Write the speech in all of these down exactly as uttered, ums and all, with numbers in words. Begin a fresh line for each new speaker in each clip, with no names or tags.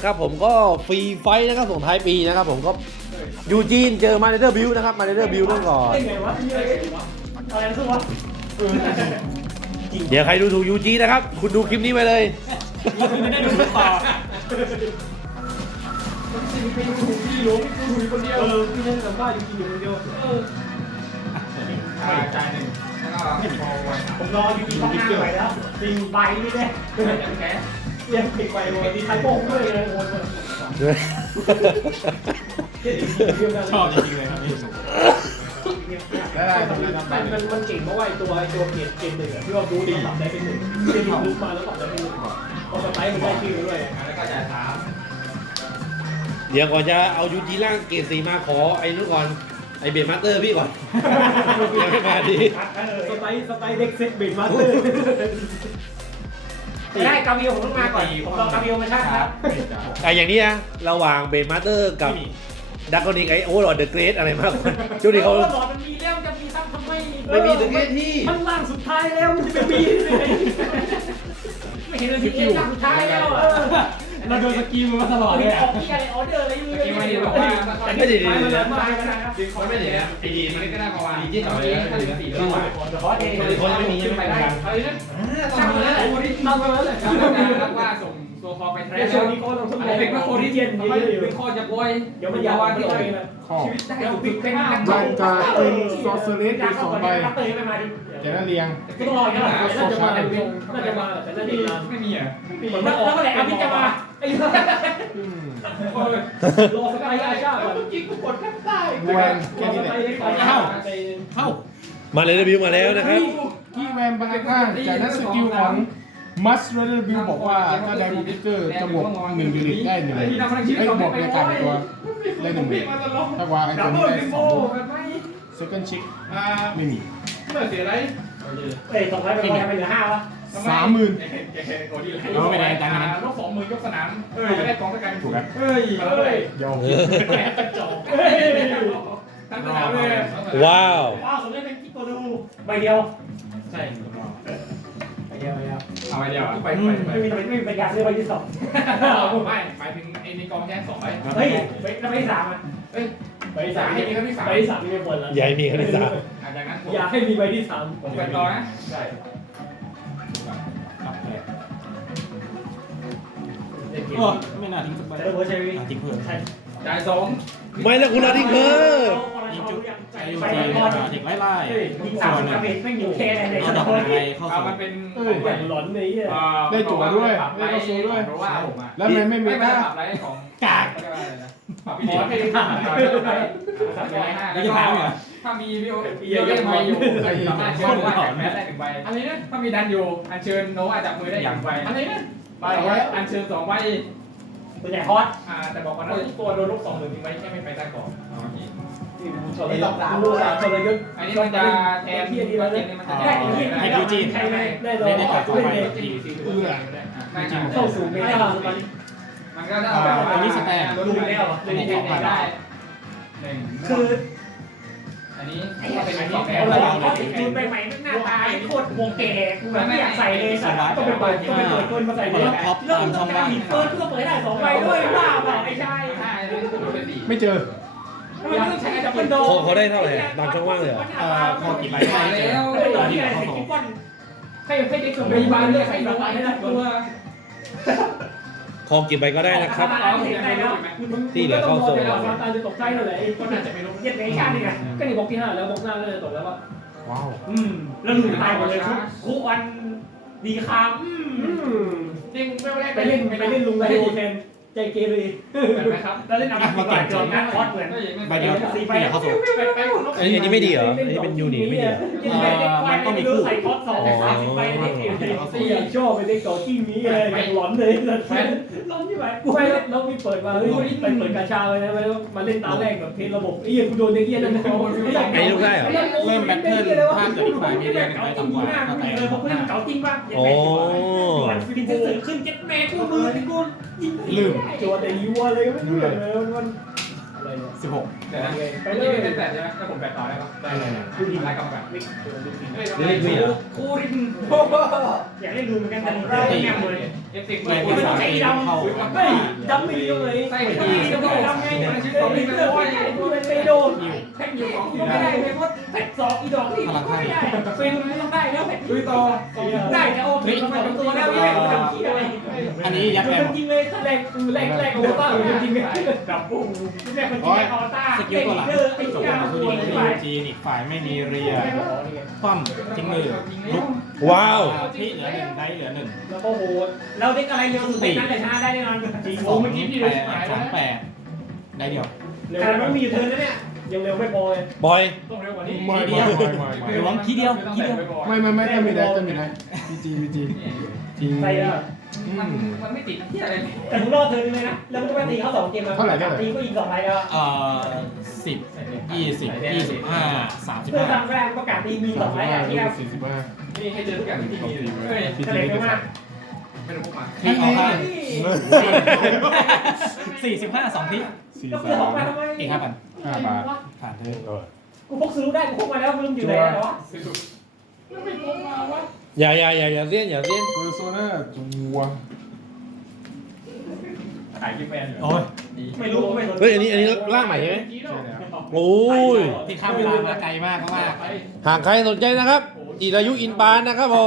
นะครับผมก็ฟรีไฟท์นะครับส่งท้ายปีนะครับผมก็ยูจีนเจอมาเดอร์บิวนะครับมาเดอร์บิวเรื่องก่อน
ได้ไงวะอะไรนะสู้วะ
เดี๋ยวใครดูถูกยูจีนะครับคุณดูคลิปนี้ไปเลย
ไม่ได้ดูต่อจริงเป็นถูกพี่หลวงถูกคนเดียวเออพี่เล่นกับบ้านอยู่คนเดียวเออจ่ายหนึ่งผมรออยู่ที่ข้างหน้าไปแล้วติงใบนี่แหละเรียนติดไปวันนี้ใครโป้งด้วยเลยโอนเลยชอบจริงๆเลยครับพี่ได้ๆมันมันมันเก่งเพราะว่าไอตัวไอตัวเกมเกมหนึ่งอะที่ว่าบูดีปรับได้เป็นหนึ่งเกมบูมาแล้วปรับได้เป็นหนึ่งพอสไตล์มันได้ชื่อด้วยแล้วก็จ่ายสาม
เดี๋ยวก่อนจะเอายูจีล่างเกรดสีมาขอไอ้นู้นก่อนไอ้เบดมาสเตอร์พี่ก่อนยังไม่มาดี
สไตล์สไตล์เด็กเซ็ตเบดมาสเตอร์ได้กาวิโอผมต้องมาก่อนผมรอกาวิโอมาชาติครับ
ไอ้อย่างนี้นะระหว่างเบดมาสเตอร์กับดักคอนิกไอโอหลอดเดอะเกรทอะไรมากกว่าช่วงนี้เขาหลอด
มันมีแล้วจะมีซ้ำทำไม
ไม่มีเดอะเกรทที่
มันล่างสุดท้ายแล้วมันจะไปมีไม่เห็นเลยที่ล่างสุดท้ายแล้วเราโดนสกิลมาตลอดเลยออกที่อะไรออเดอร์อะไรอยู่เลยไม่ได้บอกว่าแต่ไม่ได้ไม่ได้ไม่ได้ไม่ได้ไอ้ดีมันก็น่าประมาณดีที่ต่อเลยถ้าเหลือสี่ตัวแต่เพราะเองคนไม่มีไม่ได้อะไรนะช่างเลยโคที่ตั้งมาแล้วแหละครับว่าส่งตัวคอไปแทนช่วงนี้เขาต้องสมองเป็นโคที่เย็นเป็นข้อจะป่วยเดี๋ยวมันยาวที่อ่อยชีวิตได้ถูกเป็นห้า
ลงการเป็นซอสเซอร์เรสอีกสองใบแต่นั่นเรียง
ก็ต้องรออย่างนั้นน่าจะมาน่าจะมาแต่น่าจะนานไม่มีอ่ะแล้วแล้วก็แหละอภิจะมาไอ้รอสกายอาชาก่อนกิ๊กกูกดแทบตาย
แวนแค่นี้แหละเข้าเข้า
มาเลยนะบิวมาแล้วนะครับ
กี้แวนบางข้างจากนั้นสกิลของมัสเรเดอร์บิวบอกว่าถ้าได้บูปิเกอร์จะบวกหนึ่งยูนิตได้หนึ่งไอ้บอกในการตัวได้หนึ่งถ้าว่าไอ้ตัวนี้ได้สองเซคันด์ชิคไม่มี
เมื่อเสียอะไรเอ้ยสองร้อยไปไปเหลือห้าวะ
สามหมื่น
เราไม่ได้ตังค์นั้นลบสองหมื่นยกสนามเอ้ยไม่ได้กองตะการถูกครับเอ้ยเอ้ย
ยอม
กระจกเอ้ยทั้งสนามเลย
ว้าว
ว้าวสมมติเป็นกิ๊กตัวดูใบเดียวใช่ใบเดียวใบเดียวเอาใบเดียวไปไปไม่มีไม่มีปัญญาซื้อใบที่สองไม่หมายถึงไอ้ในกองแค่สองใบเฮ้ยแล้วใบที่สามอ่ะเฮ้ยใบที่สามให้มีครั้งที่สามใบที่สามมีผลแล้ว
อย่าให้มีครั้งที่สาม
อย่างนั้นอยากให้มีใบที่สามผมไปต่อนะใช่
โอ้ไม่น่าทิ้งสักใบ
จะได้เวอร์ชันนี้
ทิ้งเพิ่ม
จ่ายสอง
ไม่แล้วคุณอาทิ้งเพิ่ม
ยิงจุดไอยูทีทิ้งไล่ไล่
ส่วนหนึ่งไม่อยู่แค่ไหนเลย
ดอกอะไรเข้าสู่
มันเป็นแบบหลอนนี้
ได้จั่วด้วยได้กระซูด้วยแล้วมันไม่มีค่า
ของกากพี่หมอให้ทำอะไรแล้วก็ถ้ามีวิโอเยอะมาอยู่สามารถเชิญว่าแพ้ได้หนึ่งใบอะไรนะถ้ามีดันอยู่อันเชิญโนอาจับมือได้อย่างใบอะไรนะใบอันเชิญสองใบตัวใหญ่ฮอตอ่าแต่บอกว่าตัวโดนลูกสองหรือทิ้งไว้แค่ไม่ไปใต้กรอบอ๋อนี่ชนเลยลูกสามชนเลยยุทธอันนี้มันจะแทนที่ที่เราเล่นมันจะได้
ให้ยูจีน
ได้
ได้ได้ตัดสองใบ
เอื้อเข้าสู่เมตามันก็จะ
อันนี้สแตน
ดูแล้วเล่นได้ได้คืออันนี้ก็เป็นอันนี้แพ้เราจูนไปใหม่หน้าตาโคตรวงแก่กูแบบไม่อยากใส่เลยสัตว์ก็ไปเปิดก็ไปเปิดคนมาใส่เลยเรื่องต้องการมีเปิดก็เปิดได้สองใบด้วยบ้าเปล่าไม่ใช่
ไม่เจอ
เขาได้เท่าไหร่บางช่องว่างเลยเหรอ
พอกี่ใบได้
แล้วตอนนี้อะไรใส่กิ๊บวันให้ให้เด็กส่งไปบ้านเลือกใส่สองใบให้ได้ตัว
คองกี่ใบก็ได้นะครับที่เหลือเข้าโซ่
ตาจะตกใจเลยก็น่าจะไม่รู้เย็ดในชาตินี่ไงก็นี่บอกที่ห้าแล้วบอกหน้าก็เลยตกแล้วว่า
ว้าว
อืมแล้วหลุดตายหมดเลยคุกวันดีคามอืมจริงไม่ได้ไปเล่นไปเล่นลุงไรโอเทนใจเกเรครับแล้วเล่นอะไรก่อนจนนะคอสเหมือน
ใบเดียวสี่ใบเข้าสู่
อันนี้ไม่ดีเหรออันนี้เป็นยูนิตไม่ดี
มันต้องมีคู่
ใส่คอสสองสามสิบใบได้เองสี่ชอบไปเล่นเกากิ้งนี้เลยอย่างหลอนเลยล้มที่ไหนกูไปแล้วมีเปิดมาเฮ้ยไปเปิดกาชาเลยนะมาเล่นตาแรกแบบเทนระบบไอ้ยังกูโดนเด็กเยี่ยนั่นนะ
ไอ้ลูกได้เหรอ
เริ่มแบทเทิลถ้าเกิดฝ่ายมีเรียนไปต่ำกว่า
แต่เลยพอเล่นเก่าจริงป่ะโอ้ฟิลิปปินส์ขึ้นเจ็ดแม่กูมือที่กูยิง
ลืม
จัวแต่ยัวเลยไม่รู้เลยมันมันอะไรเนี่ย
สิบหก
เดี๋ยวนะไปเลยเป็นแปดใช่ไหมถ้าผมแปดต่อได้ปะได้เลยดูทีไรกับแบบ
เดี๋ยวเล่นคุยเหรอ
คูริน
อยากเล่นดูเหมือนกันแต่เราไม่แง่เลย
เอฟซี
ไม่
คู
ไม่
ริน
สาม
ใส่
ปี
ดำ
เข้า
ไม่ดำไม่ดีเลย
ใส่ดีก็ไม่ดำไงมันชื่อตัวนี้มันโอ้ย
ดูเป็นไม่โดน
แท่งอยู่ของ
ก็ไม่ได้เลยเพราะแท็กสองอีดอกนี่ไม่ได้ฟิลไม่ต้องได้แล้วแท็ก
ลุยต่อ
ได้แต่โอเคทำไมเป็นตัวแล้วเนี่ยทำที่อะไร
อันนี้ยัดแอม
จริงเลยแรกแรกแรกโอต้าจริงเลยดับปุ๊บแรกคนจริงออต้า
สกิลตัวหลัง
เจอไอ้
จบ
ยา
เป็น
ตั
ตัว
ว
นี้
นี้
มีจีนอีกฝ่ายไม่มีเรียคว่ำทิ้งมือลุก
ว้าว
ที่เหลือหนึ่งได้เหลือหนึ่ง
แล้วก็โหเราเด็กอะไรเร็วสุดนั้นแต่ชนะได้แน่นอนจริง
ส
โอ้
อง
เมื่อกี้พี่
แป
เลย
ด
หาย
สองแปดได้เดียว
แต่มันมีอยู่เทิร์นนะเนี่ยยังเร็วไม่พอเลย
บอย
ต้องเร็วกว่านี้
ไม่ไม่ไม่ไม่ไม่
หลวงทีเดียวทีเดียว
ไม่ไม่ไม่ต้องมีได้ต้องมีได้พีจีพีจีจริง
ใส่แล้ว
มันมันไม่ติดที่อะไร
แต่มึงรอดเทิร์นเลยนะแล้วมึงก็ไปตีเขาสองเกมมาตีก็อีกสองไรแล้ว
เอ่อสิบยี่สิบยี่สิบห้าสามสิบ
เพื่อ
ห้า
ทำแรงประกาศตีมีสองไรอ่ะที่เรา
สี่สิบห้า
นี่ให้เจอทุกอย่างที่มีเฮ้ย
พี
ทะ
จี
เล
ไม่
ไม่
ได้
มาก
ไม่ต้องพกมา
ที่เอาข้างสี่สิบห้าสองที่
สี่
ก็
สา
เพื่อออก
ม
มาทำไม
อีกห้าพัน
ห้าบาท
ผ่านเธอ
กูพกซื้อได้กูพกมาแล้วลืมอยู่ไหนแล้ววะ
ไม่พกมาวะ
อย่าอย่าอย่าอย่าเสี้ยนอย่าเสี้ยน
เพอร์โซน่าจัว
ขายกี่แฟน
โอ้ย
ไม่รู้ไม่สน
เฮ้ยอันนี้อันนี้ร่างใหม่ใช่ไหม
ใช่แล้ว
โอ้ย
ที่ข้ามเวลามาไกลมากมาก
หากใครสนใจนะครับจิรายุอินปานนะครับผม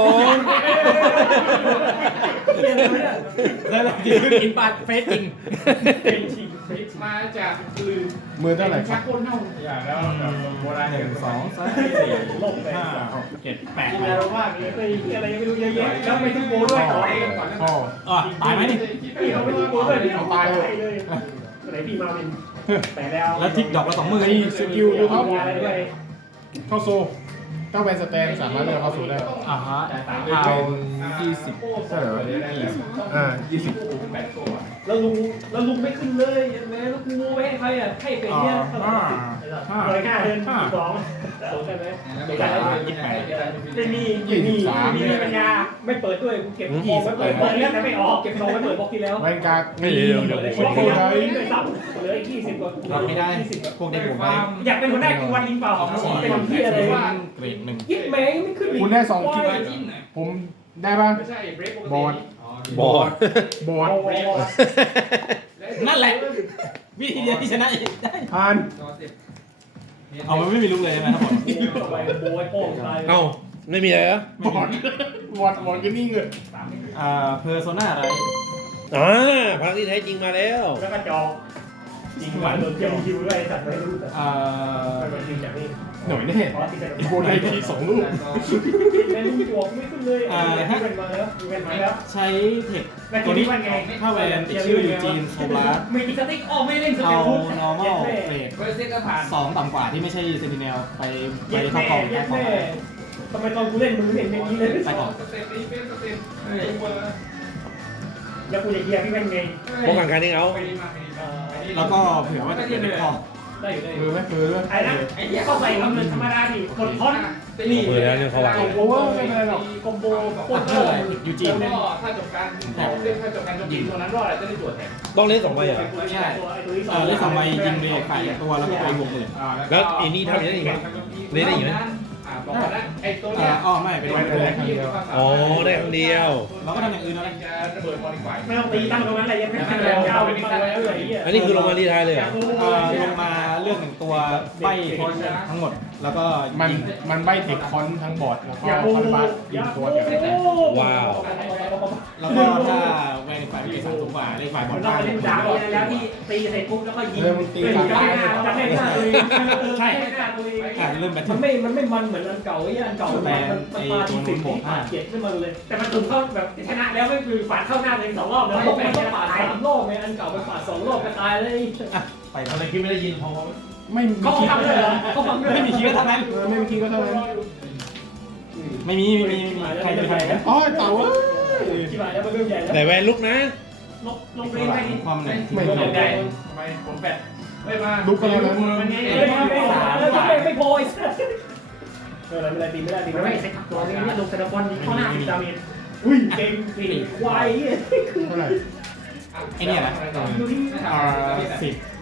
แล้วเราจะขึ้นอินปาเฟสจริง
เป็นจริง
มาจากลืม
มือเท่าไหร่ค
ชั
รั
ก
บ
ก้นเน่าอย่างแล้วโบราณ
หนึ่งสองสามสี่ห้าหกเจ็ดแปด
กินอะไรมากเลยเคยอะไรไม่รู้เยอะแยะแล้วไม่ทุกโบด้วยขอเองก่อน
พ่อ
อ๋อตายไหมนี่
พี่เขาไม่ทุกโบด้วยพี่เขาตายเลยไหนพี่มาเป็นแต่แล้ว
แล้วทิกดอกละสองมือ
ไอ้สกิลดูครับ
อะไรด้วย
เข้าโซถ้าแวนสแตนสามารถเลือกเข้าโซได้
อ่าฮะ
เอายี่สิบใช่เหรออ่ายี่สิบ
แล้วลุงแล้วลุงไม่ขึ้นเลยยังไงแล้วกูไว้ให้ใครอ่ะให้เป็นเนี่ยเลยห้าเดือนสองสองใช่ไหมไม่มีไม่มีไม่มีปัญญาไม่เปิดด้วยกูเก็บทองไว้เปิดเปิดแล้วแต่ไม่ออกเก็บทองไว้เปิดบล็อกที่แล้ว
แวนการ์ด
ไม่เดี๋ยวเดี๋ยว
เหลือ
ผม
ยี่
คน
สิ
เดียว
บซ้ำเหลือยี่สิบกว่า
รับไม่ได้
ยี่สิบ
พวกเด็กผมไป
อยากเป็นหัวหน้ากูวันลิงเปล่าเป็นที่
เก
อะไร
รดหนึ่ง
ยิบแมงไม่ขึ้น
คุณได้สองคิดผมได้ป่ะ
ไม่ใช่เบรกปก
บอ
ติ
ด
บอด
บอด
นั่นแหละ วิธีเดียวที่ชนะได้
ผ่าน
เอามันไม่มีลูกเลยใช่ไหมทั้งหมด
โบยโป้งตาย
เอ้าไม่มีอะไรเหรอบ
อดบอดบอดก็นิ่งเลย
อ่าเพอร์โซนาอะไร
อ่าพลังที่แท้จริงมาแล้ว
แล้วก็จอจริงวันโดนเกี่ยวคิวด้วยสัตว์ไม่รู้แต่
อ่า
มันจริงจากนี่
หน่อยแน่
เพราะที่จะ
อีโบไดทีสองลูก
เป็นลูกจวกไม่ขึ้นเลยเป็นมาแล้วเป็นมาแล้ว
ใช้เทค
ตั
ตัว ว
นี้
นี้
วันไง
ถ้าแวนติดชื่อยูจีนโซลาร์
มีสติ๊กอ้อไม่เล่นส
เอา
ติ๊ก
normal เกรด
เบอร์เซ็ตก็ผ่าน
สองต่ำกว่าที่ไม่ใช่เซนติเนลไปไป
เย็ด
ท็อป
แม่
กอง
เย็
ได้
ด
ของ
แม่ทำไมตอนกูเล่นมึงเห็นอย่างนี้เลย
ไปก่อน
สเต็ปนี้เป็นสเต็ปเฮ้ยเบอร์
แล้วกูจะเคลียร์พี่เป็นไง
ป้องกันการทิ้งเอา
ไปดีมาไปดีมา
แล้วก็เผื่อว่าจะเป็นคอ
ได้อยู่ได้อ
มือยู่ ไหมมือด้วย
ไอ้นั่นไอ้เหี้ยเข้าใส่คำเงินธรรมดาดิกดคอน
นี่
มือแล้วเนี่ยเขาวาง
โอเวอร์ไม่เป็นไรหรอกคอมโบโคตรเท่
ยูจีน
ก็ถ้าจบการถ้าจบการจบยิงตัวนั้นรอดจะได้ตรวจแทน
ต้องเล่นสองใบเหรอ
ใช่เออได้สองใบยิงเรียกฝ่ายตัวแล้วก็ไปบวกหมื่น
แล้วไอ้นี่ทำอย่างนั้นอีกไหมเล่นได้อีกไหม
อ่าบอกว่าได้ไอ้ตัว
อ่า
เนี้ย
อ๋อไม่เป็นวันแรก
อ๋อได้ครั้งเดียว
เราก็ทำอย่างอื่นแล้ว
จะระเบิดบอลอีกฝ่าย
ไม่ต้องตีตั้งตรงนั้นอะไรยังไม่ทันแล้วยาวเป็นตั้งแล้วเลยไอ้เหี้ย
อันนี้คือลงมารีไทายเลยเหรอ
เอ่อลงมาเลือกหนึ่งตัวใบทั้งหมด แล้วก็
มัน
ยิง
มันใบเทคคอนทั้งบอร์ดแล้วก็
อย่า
ค
โอ้
อนบัสยิงตัวเดียว
ว้าว
แล้วก็ถ้าแวนฝ่ายไม่กี่สามสูงกว่าเลขฝ่ายบอ
มั
ล
นต้อง
ได้
ไปเล่นดาบอะไรแล้วที่ตีเสร็จปุ๊บแล้วก็ยิงจะให้หน้าจะให้หน้าตัวเองใช่ให้หน้าตัวเอง
อ่าเริ่มแบต
มันไม่มันไม่มันเหมือนอันเก่าไอ้อันเก่ามันมันมาที่สิบที่ปาดเจ็ดขึ้นมาเลย แต่มันถึงเข้าแบบชนะแล้วไม่คือปาดเข้าหน้าเลยสองรอบแล้วมันต้องปาดสามรอบไงอันเก่าไปปาดสองรอบก็ตายเลย
ไป
อะไรคิดไม่ได้ยินพอ
ไม่มี
เขา
คิด
ทำเลยเหรอเขาทำด้วย
ไม่มีคิดก็เท่านั้น
เออไม่มีคิดก็เท่านั้น
ไม่มีไม่มีไม่มีใครจะใคร
อ๋อเต่าเอ้ย
ที่บ้านแล้วมันเริ่มใหญ่แล้ว
แต่แวนลุกนะ
ลงลงเรียนไปดิ
ความหนึ่งที่
ไม่
ไม่
ไม่
ได้
ทำไมผมแปดไม่มา
ลุกกันแล้วนะ
มันไงไม่ไม่ไม่พอไอ้สัสเอออะไรตีไม่ได้ตีไม่ได้เซ็ตตัวนี้เนี่ยลงเซนฟอนยิงเข้าหน้าสิบดาเมจอุ้ยเก่งปีควาย
เท่าไหร่
ไอเนี่ยนะ
ดูที่
อ่าสิบ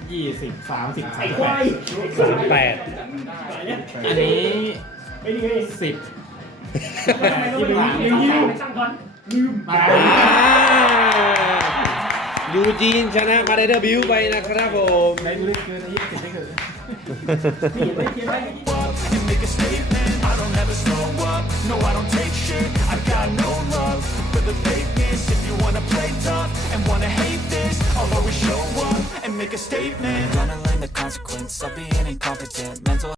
ยี่สิบสามสิบสาม
ไอ้
สิบ
ควาย
สามแปด
อันนี้
ไอ้นี่ไง
สิบ
ยี่สิบสามยิ้วตั้งก่อนลืม
มา
ยูจีนชนะมาเดอร์บิวไปนะครับผม
ได้ดูได้เกินไอ้ยี่สิบได้เกิน
นี่ไม่เขียนไว้
and make a statement. I don't ever slow up, no I don't take shit. I got no love for the fakeness. If you wanna play tough and wanna hate this, I'll always show up and make a statement. Gonna learn the consequence of being incompetent. Mental